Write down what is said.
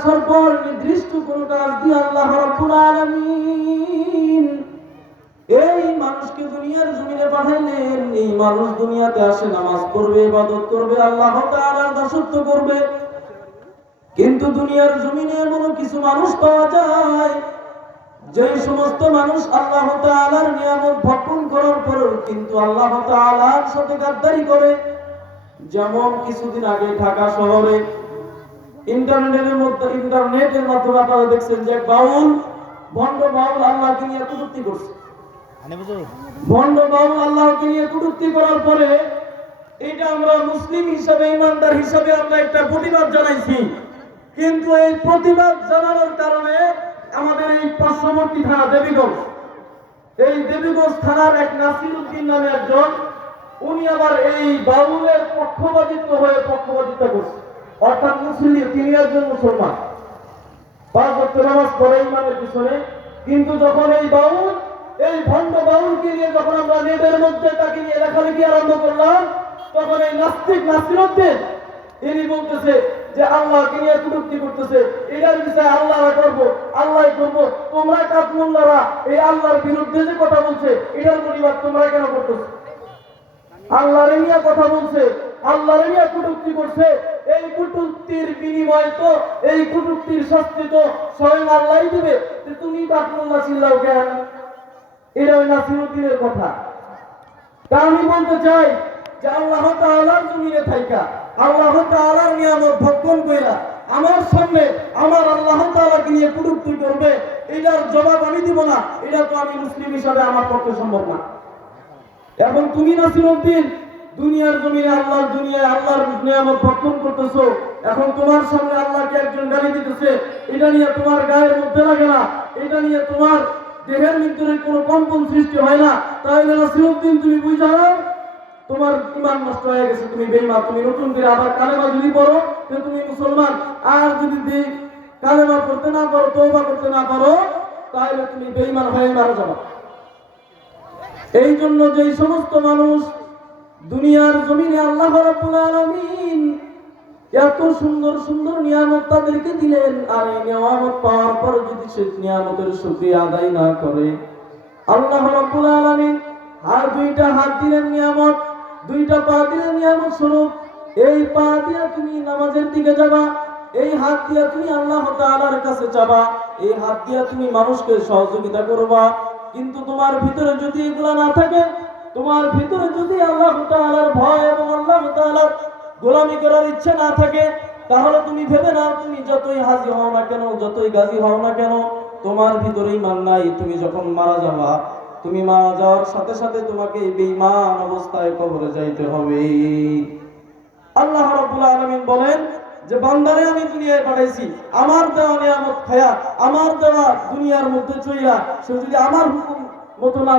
আসার পর নির্দিষ্ট কোন কাজ দিয়ে আল্লাহ রাব্বুল আলামিন এই মানুষকে দুনিয়ার জমিনে পাঠাইলেন। এই মানুষ দুনিয়াতে আসে নামাজ পড়বে, ইবাদত করবে, আল্লাহ তাআলার দাসত্ব করবে। কিন্তু দুনিয়ার জমিনে এমন কিছু মানুষ পাওয়া যায় যে সমস্ত মানুষ আল্লাহ তাআলার নিয়ামত ভক্ষণ করার পরেও কিন্তু আল্লাহ তাআলার সাথে গাদ্দারি করে। যেমন কিছুদিন আগে ঢাকা শহরে ইন্টারনেটের মাধ্যমে আপনারা দেখছেন যে বাউল, ভণ্ড বাউল আল্লাহকে নিয়ে কটূক্তি করছে। ভণ্ড বাউল আল্লাহকে নিয়ে কটূক্তি করার পরে এটা আমরা মুসলিম হিসাবে, ইমানদার হিসাবে আমরা একটা প্রতিবাদ জানাইছি। কিন্তু এই প্রতিবাদ জানানোর কারণে আমাদের এই পার্শ্ববর্তী থানা দেবীগঞ্জ, এই দেবীগঞ্জ থানার এক নাসির উদ্দিন নামে একজন, উনি আবার এই বাউলের পক্ষপাতিত্ব হয়ে পক্ষপাতিত্ব করছে। অর্থাৎ মুসলিম, তিনি একজন মুসলমান, 5 ওয়াক্ত নামাজ পড়ে ইমামের পিছনে। কিন্তু যখন এই বাউল, এই ভণ্ড বাউলকে নিয়ে যখন আমরা নেটের মধ্যে তাকে নিয়ে লেখালেখি আরম্ভ করলাম, তখন এই নাস্তিক নাসিরউদ্দিন ইনি বলতেছে যে আল্লাহকে নিয়ে কটূক্তি করতেছে, এটার বিষয়ে আল্লাহ করবো, আল্লাহ করবো। তোমরা কাঠমুল্লারা এই আল্লাহর বিরুদ্ধে যে কথা বলছে, এটার প্রতিবাদ তোমরা কেন করতেছো? আল্লাহর নিয়ে কথা বলছে, আল্লাহর নিয়ে কটূক্তি করছে। এই কটূক্তির বিনিময় তো, এই কটূক্তির শাস্তি তো স্বয়ং আল্লাহই দিবে। তুমি কাঠমুল্লা চিল্লাও কেন? এটা ওই নাসিরউদ্দিনের কথা। তা আমি বলতে চাই যে আল্লাহ তাআলার জমিনে থাইকা, আল্লাহ তাআলার নিয়ামত ভক্ষণ কইরা আমার সামনে আমার আল্লাহ তাআলাকে নিয়ে কটূক্তি করবে, এটার জবাব আমি দিব না। এটা তো আমি মুসলিম হিসাবে আমার পক্ষে সম্ভব না। এখন তুমি নাসিরউদ্দিন দুনিয়ার জমিনে আল্লাহর নিয়ামত ভক্ষণ করতেছো, এখন তোমার সামনে আল্লাহকে একজন গালি দিতেছে, এটা নিয়ে তোমার গায়ের মধ্যে লাগে না, এটা নিয়ে তোমার দেহের ভিতরে কোনো কম্পন সৃষ্টি হয় না, তাহলে নাসিরউদ্দিন তুমি বুঝাও তোমার ঈমান নষ্ট হয়ে গেছে, তুমি বেঈমান। তুমি নতুন করে আবার কালেমা যদি পড়ো তো তুমি মুসলমান, আর যদি কালেমা পড়তে না পারো, তওবা করতে না পারো, তাহলে তুমি বেঈমান হয়ে মারা যাবে। এই জন্য যে সমস্ত মানুষ দুনিয়ার জমিনে আল্লাহ রাব্বুল আলামিন এত সুন্দর সুন্দর নিয়ামত তাদেরকে দিলেন, আর এই নিয়ামত পাওয়ার পর যদি সে নিয়ামতের শুকরিয়া আদায় না করে, আল্লাহ রাব্বুল আলামিন আর 2টা হাত দিলেন নিয়ামত, 2টা পা দিলেন নিয়ামত স্বরূপ। এই পা দিয়ে তুমি নামাজের দিকে যাবা, এই হাত দিয়ে তুমি আল্লাহ তাআলার কাছে যাবা, এই হাত দিয়ে তুমি মানুষকে সহযোগিতা করবা। কিন্তু তোমার ভিতরে যদি এগুলা না থাকে, তোমার ভিতরে যদি আল্লাহ তাআলার ভয় এবং আল্লাহ তাআলার গোলামি করার ইচ্ছা না থাকে, তাহলে তুমি ভেবে নাও, তুমি যতই হাজী হও না কেন, যতই গাজী হও না কেন, তোমার ভিতরে ঈমান নাই। তুমি যখন মারা যাবা, তুমি মারা যাওয়ার সাথে সাথে তোমাকে বেঈমান অবস্থায় কবরে যাইতে হবে। আল্লাহ রাব্বুল আলামিন বলেন যে বান্দারে আমি দুনিয়ায় পাঠাইছি, আমার দেওয়া নিয়ামত খায়া, আমার দেওয়া দুনিয়ার মধ্যে চইয়া সে যদি আমার হুকুম মতো না